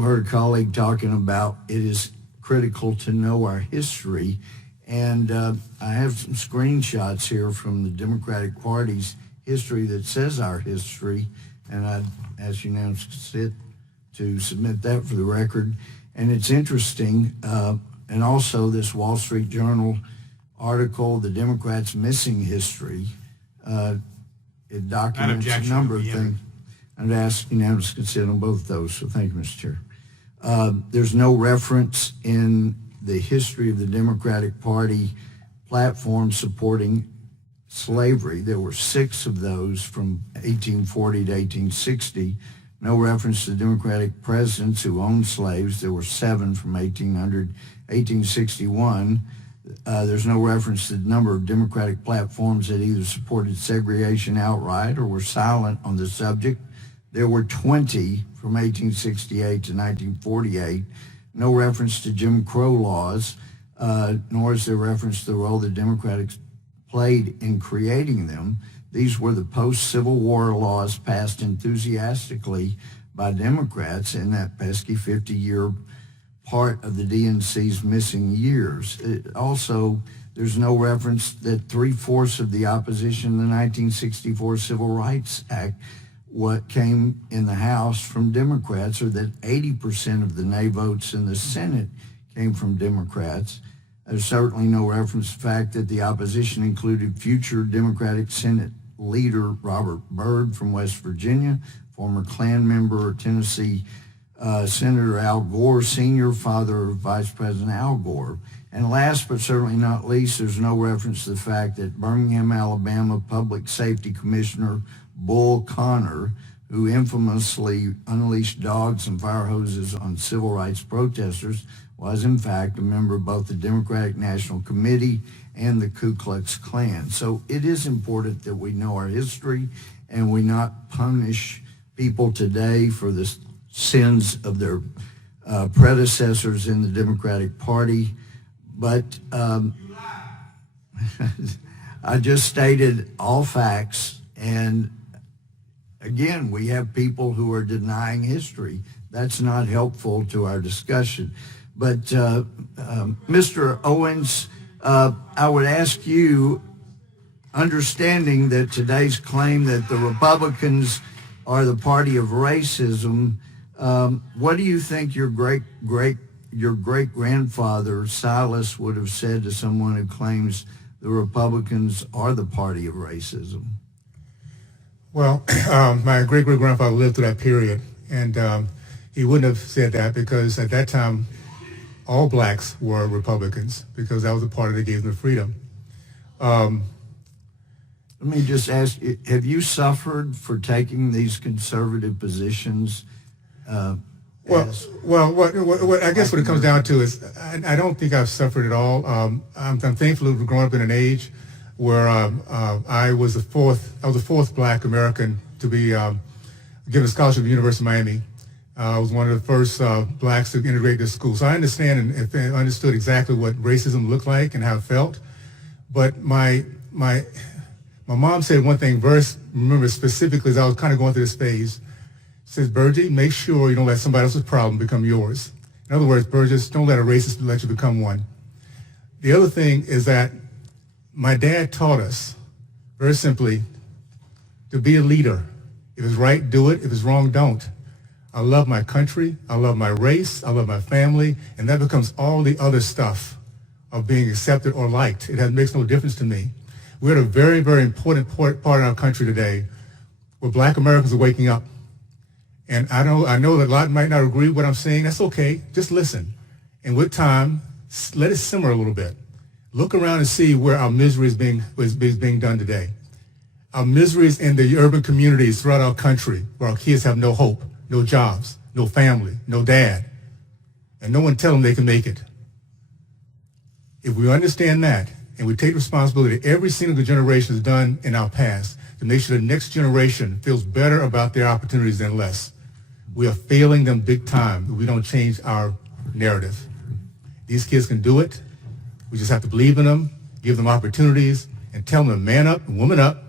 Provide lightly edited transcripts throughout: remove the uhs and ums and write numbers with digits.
heard a colleague talking about it is critical to know our history, and I have some screenshots here from the Democratic Party's history that says our history, and I'd ask you now to submit that for the record. And it's interesting, and also this Wall Street Journal article, The Democrats' Missing History, it documents a number of things. I'd ask unanimous consent on both of those, so thank you, Mr. Chair. There's no reference in the history of the Democratic Party platform supporting slavery. There were 6 of those from 1840 to 1860. No reference to Democratic presidents who owned slaves. There were 7 from 1800 to 1861. There's no reference to the number of Democratic platforms that either supported segregation outright or were silent on the subject. There were 20 from 1868 to 1948. No reference to Jim Crow laws, nor is there reference to the role the Democrats played in creating them. These were the post-Civil War laws passed enthusiastically by Democrats in that pesky 50-year part of the DNC's missing years. Also, there's no reference that 3/4 of the opposition to the 1964 Civil Rights Act what came in the House from Democrats, or that 80% of the nay votes in the Senate came from Democrats. There's certainly no reference to the fact that the opposition included future Democratic Senate leader Robert Byrd from West Virginia, former Klan member, Tennessee Senator Al Gore Sr., father of Vice President Al Gore. And last but certainly not least, there's no reference to the fact that Birmingham, Alabama Public Safety Commissioner Bull Connor, who infamously unleashed dogs and fire hoses on civil rights protesters, was in fact a member of both the Democratic National Committee and the Ku Klux Klan. So it is important that we know our history and we not punish people today for the sins of their predecessors in the Democratic Party. But I just stated all facts, and again, we have people who are denying history. That's not helpful to our discussion. But Mr. Owens, I would ask you, understanding that today's claim that the Republicans are the party of racism, what do you think your great-grandfather Silas would have said to someone who claims the Republicans are the party of racism? Well, my great-great-grandfather lived through that period, and he wouldn't have said that because at that time, all blacks were Republicans because that was the party that gave them freedom. Let me just ask you, have you suffered for taking these conservative positions? I guess what it comes down to is I don't think I've suffered at all. I'm thankful to growing up in an age where I was the fourth black American to be given a scholarship at the University of Miami. I was one of the first blacks to integrate this school. So I understand and understood exactly what racism looked like and how it felt. But my mom said one thing, remember specifically as I was kind of going through this phase, says, Burgess, make sure you don't let somebody else's problem become yours. In other words, Burgess, don't let a racist let you become one. The other thing is that my dad taught us, very simply, to be a leader. If it's right, do it. If it's wrong, don't. I love my country. I love my race. I love my family. And that becomes all the other stuff of being accepted or liked. It makes no difference to me. We're at a very, very important part of our country today where black Americans are waking up. And I know that a lot might not agree with what I'm saying. That's okay. Just listen. And with time, let it simmer a little bit. Look around and see where our misery is being done today. Our misery is in the urban communities throughout our country where our kids have no hope, no jobs, no family, no dad, and no one tell them they can make it. If we understand that and we take responsibility, every single generation has done in our past to make sure the next generation feels better about their opportunities than less. We are failing them big time if we don't change our narrative. These kids can do it. We just have to believe in them, give them opportunities, and tell them to man up and woman up.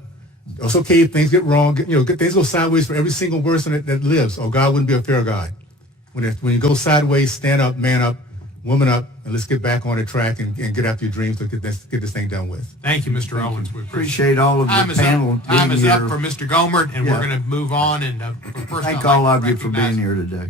It's okay if things get wrong. Things go sideways for every single person that lives, or God wouldn't be a fair God. When you go sideways, stand up, man up, woman up, and let's get back on the track and get after your dreams to get this thing done with. Thank you, Mr. Owens. We Appreciate all of the panel. Time is being up here. for Mr. Gohmert, and Yeah. we're going to move on. And first, Thank I'd all like of to you for being recognize here today.